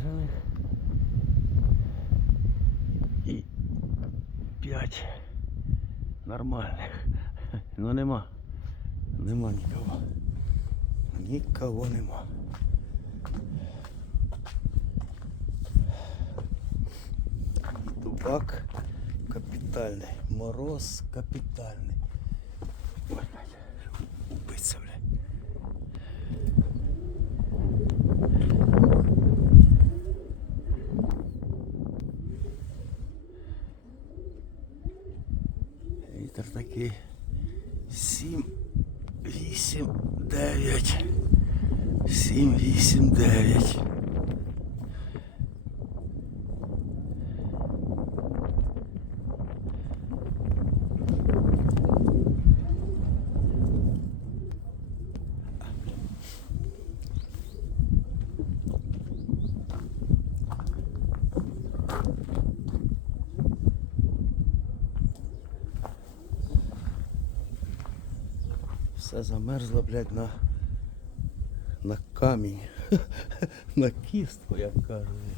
посаджених. І п'ять нормальних. Ну нема. Нема нікого. Нікого нема. І дубак капітальний. Мороз капітальний. Ой, убиться, блядь. Вітер такий. Сім, вісім, дев'ять. Сім, вісім, дев'ять. Все замерзло, блядь, на, на камінь. на кістку, як кажуть.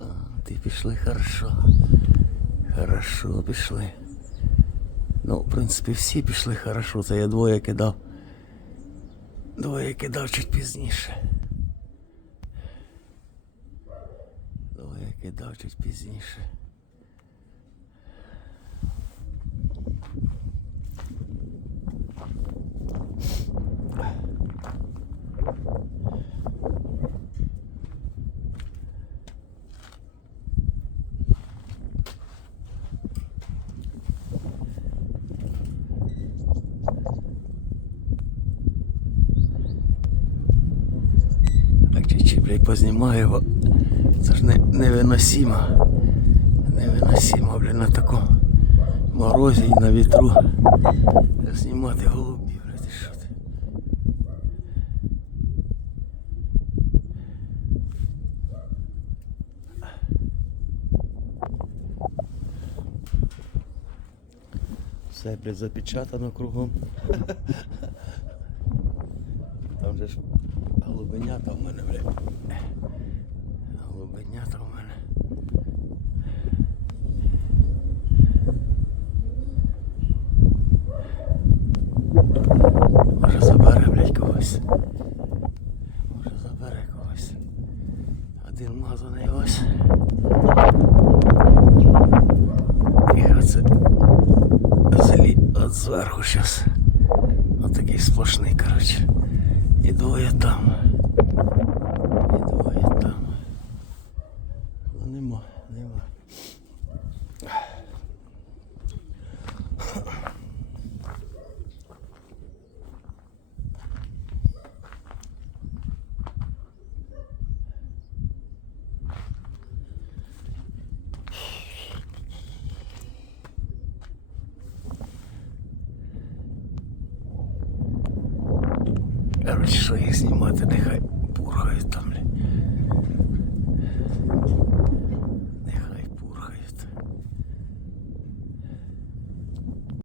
А, ти пішли хорошо. Хорошо пішли. Ну, в принципі, всі пішли хорошо. Це я двоє кидав. Двоє кидав чуть пізніше. Двоє кидав чуть пізніше. Так чуть-чуть, блядь, познімаю його. Це ж не, невиносимо. Невиносимо, блядь, на такому морозі і на вітру. Знімати голубів, блядь, що ти? Все, блядь, запечатано кругом. Там же ж голубенята в мене, блядь. Голубенята в мене. Може забере, блядь, когось. Може забере когось. Один мазаний ось. І оце злі от зверху зараз. Отакий сплошний, коротше. І двоє там. І двоє там. Нема, нема. Коротше, що їх знімати, нехай пургають там.